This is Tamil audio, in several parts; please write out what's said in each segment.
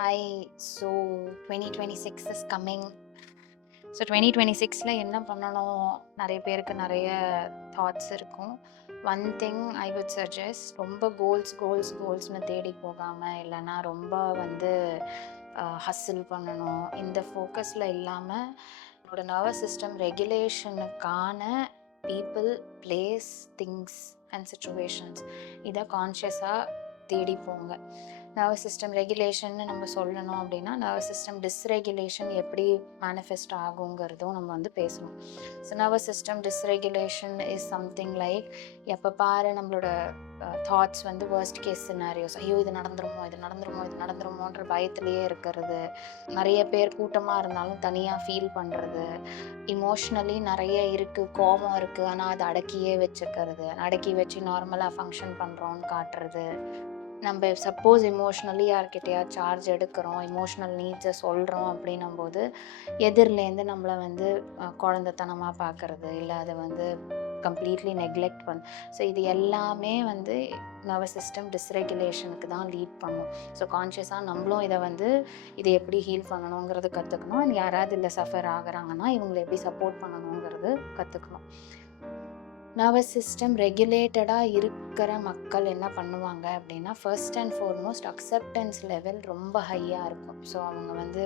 So 2026 is coming. ஸோ 2026ல் என்ன பண்ணணும், நிறைய பேருக்கு நிறைய தாட்ஸ் இருக்கும். One thing I would suggest, ரொம்ப கோல்ஸ்னு தேடி போகாமல், இல்லைன்னா ரொம்ப ஹஸ்ஸில் பண்ணணும், இந்த ஃபோக்கஸில் இல்லாமல் என்னோட நர்வஸ் சிஸ்டம் ரெகுலேஷனுக்கான people, places, things and situations இதை கான்ஷியஸாக தேடி போங்க. நர்வஸ் சிஸ்டம் ரெகுலேஷன்னு நம்ம சொல்லணும் அப்படின்னா, நர்வஸ் சிஸ்டம் டிஸ்ரெகுலேஷன் எப்படி மேனிஃபெஸ்ட் ஆகுங்கிறதும் நம்ம பேசணும். So nervous system dysregulation is something like, எப்போ பாரு நம்மளோட தாட்ஸ் வேர்ஸ்ட் கேஸ் சினாரியோஸ், ஐயோ இது நடந்துருமோன்ற பயத்திலேயே இருக்கிறது, நிறைய பேர் கூட்டமாக இருந்தாலும் தனியாக ஃபீல் பண்ணுறது, இமோஷ்னலி நிறைய இருக்குது, கோபம் இருக்குது, ஆனால் அதை அடக்கியே வச்சுக்கிறது, அடக்கி வச்சு நார்மலாக ஃபங்க்ஷன் பண்ணுறோன்னு காட்டுறது, நம்ம சப்போஸ் இமோஷ்னலி யார்கிட்டயா சார்ஜ் எடுக்கிறோம், இமோஷ்னல் நீட்ஸை சொல்கிறோம் அப்படின்னும் போது எதிர்லேருந்து நம்மளை குழந்தைத்தனமாக பார்க்குறது, இல்லை அதை கம்ப்ளீட்லி நெக்லெக்ட் ஸோ இது எல்லாமே நர்வஸ் சிஸ்டம் டிஸ்ரெகுலேஷனுக்கு தான் லீட் பண்ணும். ஸோ கான்ஷியஸாக நம்மளும் இதை எப்படி ஹீல் பண்ணணுங்கிறது கற்றுக்கணும். அண்ட் யாராவது இல்லை சஃபர் ஆகுறாங்கன்னா இவங்களை எப்படி சப்போர்ட் பண்ணணுங்கிறது கற்றுக்கணும். நர்வஸ் சிஸ்டம் ரெகுலேட்டடாக இருக்கிற மக்கள் என்ன பண்ணுவாங்க அப்படின்னா, first and foremost acceptance level ரொம்ப ஹையாக இருக்கும். ஸோ அவங்க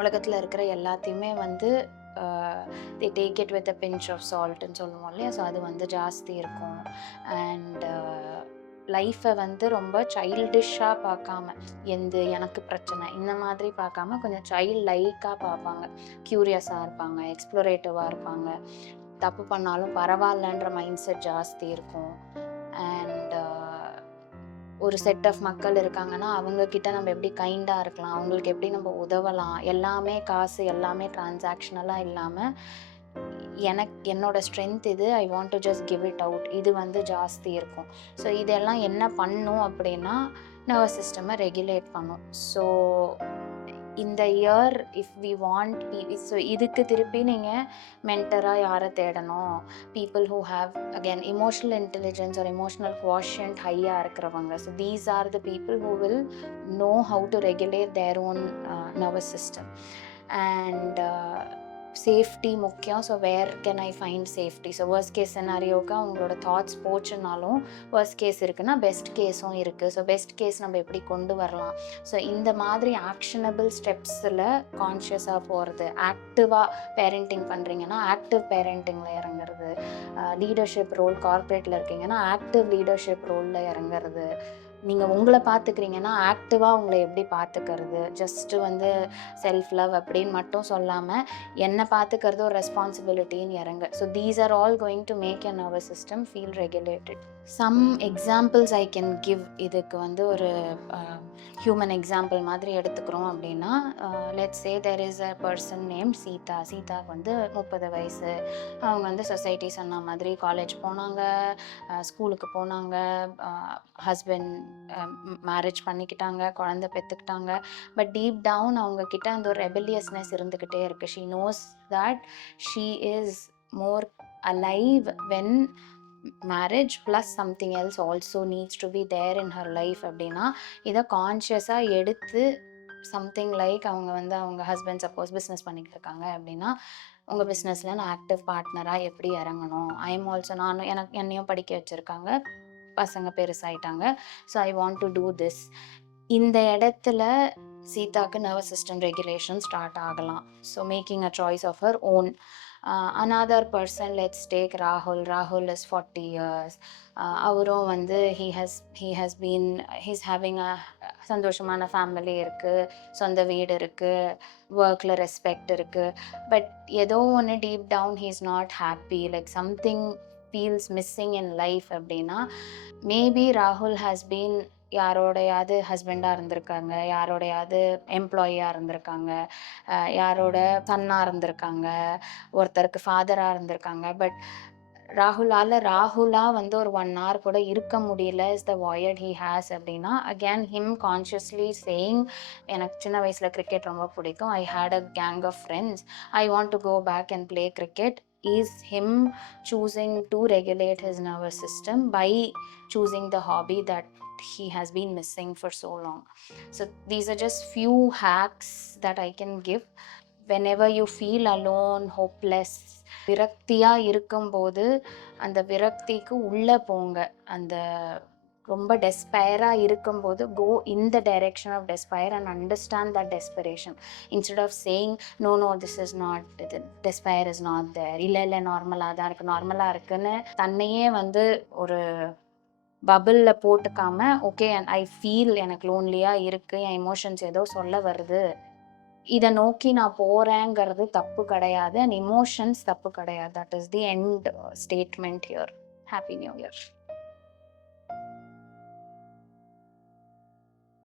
உலகத்தில் இருக்கிற எல்லாத்தையுமே they take it with a pinch of salt ன்னு சொல்லுவோம் இல்லையா. ஸோ அது ஜாஸ்தி இருக்கும். அண்ட் லைஃப்பை ரொம்ப சைல்டிஷ்ஷாக பார்க்காம, எனக்கு பிரச்சனை இந்த மாதிரி பார்க்காம கொஞ்சம் சைல்ட் லைக்காக பார்ப்பாங்க. க்யூரியஸாக இருப்பாங்க, எக்ஸ்ப்ளோரேட்டிவாக இருப்பாங்க, தப்பு பண்ணாலும் பரவாயில்லன்ற மைண்ட் செட் ஜாஸ்தி இருக்கும். அண்ட் ஒரு செட் ஆஃப் மக்கள் இருக்காங்கன்னா அவங்கக்கிட்ட நம்ம எப்படி கைண்டாக இருக்கலாம், அவங்களுக்கு எப்படி நம்ம உதவலாம், எல்லாமே காசு, எல்லாமே டிரான்சாக்ஷனலாக இல்லாமல் என்னோட ஸ்ட்ரென்த் இது, ஐ want to just give it out, இது ஜாஸ்தி இருக்கும். ஸோ இதெல்லாம் என்ன பண்ணும் அப்படின்னா நர்வஸ் சிஸ்டமை ரெகுலேட் பண்ணும். ஸோ இந்த year if we want so இதுக்கு திருப்பி நீங்கள் மென்டராக யாரை தேடணும், people who have again emotional intelligence ஒரு இமோஷனல் குவாஷியன்ட் ஹையாக இருக்கிறவங்க. So these are the people who will know how to regulate their own nervous system. And safety முக்கியம். So where can I find safety? So worst case சினாரியோவுக்கு அவங்களோட தாட்ஸ் போச்சுனாலும் வர்ஸ்ட் கேஸ் இருக்குன்னா பெஸ்ட் கேஸும் இருக்குது. ஸோ பெஸ்ட் கேஸ் நம்ம எப்படி கொண்டு வரலாம்? ஸோ இந்த மாதிரி ஆக்ஷனபிள் ஸ்டெப்ஸில் கான்ஷியஸாக போகிறது. ஆக்டிவாக பேரண்டிங் பண்ணுறீங்கன்னா ஆக்டிவ் பேரண்டிங்கில் இறங்குறது, லீடர்ஷிப் ரோல் கார்ப்பரேட்டில் இருக்கீங்கன்னா ஆக்டிவ் லீடர்ஷிப் ரோலில் இறங்குறது, நீங்கள் உங்களை பார்த்துக்கிறீங்கன்னா ஆக்டிவாக உங்களை எப்படி பார்த்துக்கிறது, ஜஸ்ட்டு செல்ஃப் லவ் அப்படின்னு மட்டும் சொல்லாமல் என்னை பார்த்துக்கிறது ஒரு ரெஸ்பான்சிபிலிட்டின்னு இறங்க. So these are all going to make your nervous system feel regulated. Some examples I can give. இதுக்கு ஒரு ஹியூமன் எக்ஸாம்பிள் மாதிரி எடுத்துக்கிறோம் அப்படின்னா, let's say there is a person name Sita. சீதாவுக்கு 30 வயசு. அவங்க சொசைட்டி சொன்ன மாதிரி காலேஜ் போனாங்க, ஸ்கூலுக்கு போனாங்க, ஹஸ்பண்ட் மேரேஜ் பண்ணிக்கிட்டாங்க, குழந்தை பெற்றுக்கிட்டாங்க. பட் டீப் டவுன் அவங்கக்கிட்ட ஒரு ரெபெலியஸ்னஸ் இருந்துக்கிட்டே இருக்குது. She knows that she is more alive when marriage plus something else also needs to be there in her life. அப்படின்னா இதை கான்ஷியஸாக எடுத்து சம்திங் லைக் அவங்க ஹஸ்பண்ட் சப்போஸ் பிஸ்னஸ் பண்ணிக்கிட்டு இருக்காங்க அப்படின்னா, உங்கள் பிஸ்னஸில் நான் ஆக்டிவ் பார்ட்னராக எப்படி இறங்கணும், ஐ எம் ஆல்சோ, என்னையும் படிக்க வச்சுருக்காங்க, பசங்க பெருசாயிட்டாங்க, so I want to do this. இந்த இடத்துல சீதாக்கு நர்வஸ் சிஸ்டம் ரெகுலேஷன் ஸ்டார்ட் ஆகலாம். So making a choice of her own. another person, let's take Rahul is 40 years. அவரும் he's having a சந்தோஷமான ஃபேமிலி இருக்குது, சொந்த வீடு இருக்குது, ஒர்க்கில் ரெஸ்பெக்ட் இருக்குது. பட் ஏதோ ஒன்று deep down he is not happy, like something feels missing in life. அப்படின்னா மேபி ராகுல் has been யாரோடையாவது ஹஸ்பண்டாக இருந்திருக்காங்க, யாரோடையாவது எம்ப்ளாயியாக இருந்திருக்காங்க, யாரோட சன்னாக இருந்திருக்காங்க, ஒருத்தருக்கு ஃபாதராக இருந்திருக்காங்க. பட் ராகுலாக ஒரு 1 hour கூட இருக்க முடியல, is the wired he has. அப்படின்னா அகேன் ஹிம் கான்ஷியஸ்லி சேயிங், எனக்கு சின்ன வயசில் கிரிக்கெட் ரொம்ப பிடிக்கும், I had a gang of friends, I want to go back and play cricket, is him choosing to regulate his nervous system by choosing the hobby that he has been missing for so long. So these are just few hacks that I can give. Whenever you feel alone, hopeless, விரக்தியா இருக்கும்போது அந்த விரக்திக்கு உள்ள போங்க. அந்த ரொம்ப டெஸ்பயராக இருக்கும்போது go in the direction of despair and understand that desperation instead of saying no no this is not, இது டெஸ்பயர் இஸ் நாட் தேர், இல்லை நார்மலாக தான் இருக்குது, நார்மலாக இருக்குன்னு தன்னையே வந்து ஒரு பபிளில் போட்டுக்காம ஓகே ஐ ஃபீல் எனக்கு லோன்லியாக இருக்குது, என் எமோஷன்ஸ் ஏதோ சொல்ல வருது, இதை நோக்கி நான் போகிறேங்கிறது தப்பு கிடையாது, அண்ட் எமோஷன்ஸ் தப்பு கிடையாது. That is the end statement here. Happy new year.